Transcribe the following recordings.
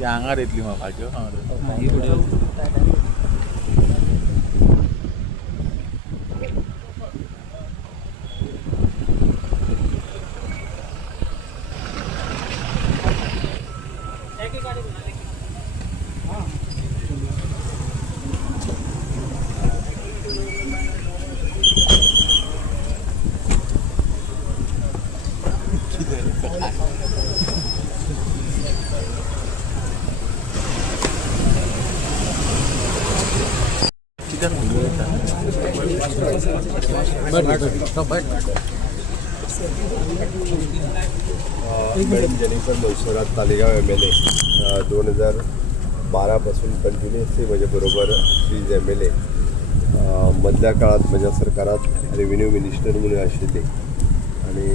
ती आंगार येतली मग फाटी मॅडम जेनिफर मनसुरात तालेगाव MLA 2012पासून कंटिन्युअसली माझ्याबरोबर शीज MLA मधल्या काळात माझ्या सरकारात रेव्हेन्यू मिनिस्टर म्हणून आशिल्ली आणि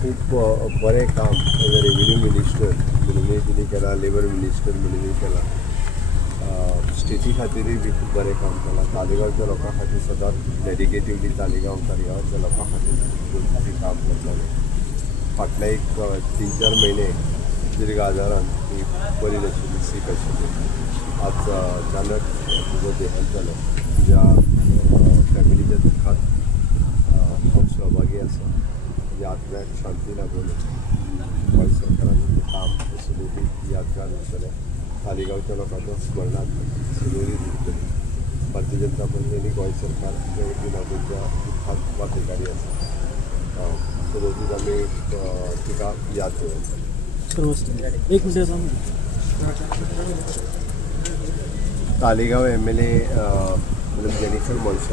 खूप बरें काम रेव्हेन्यू मिनिस्टर म्हणूनय तिने केला, लेबर मिनिस्टर म्हणूनय केला, स्टेटी खातीरय बी खूप बरें काम केलां. तालेगांवच्या लोकां खातीर सदांच डेडिकेटिवली तालेगांवच्या लोकां खातीर काम करताले. फाटले एक 3-4 म्हयने दीर्घ आजारान ती बरी नाशिल्ली, सीक आशिल्ली. आज अचानक तिजो देहांत जालो. तिच्या फॅमिलीच्या दुखांत हांव सहभागी आसा. तिच्या आत्म्याक शांती लागून गोंय सरकारान काम सगळी यादगार उरतलें. तालेगांवच्या लोकांच्या स्मरणांत सगळी उरतली. भारतीय जनता पक्ष आनी गोंय सरकार दिनाच्या दुखांत वांटेकारी आसा. सो रोजीच आमी तिका याद दवरतले. एक minute Talegaon MLA madam Jennifer मनसुरात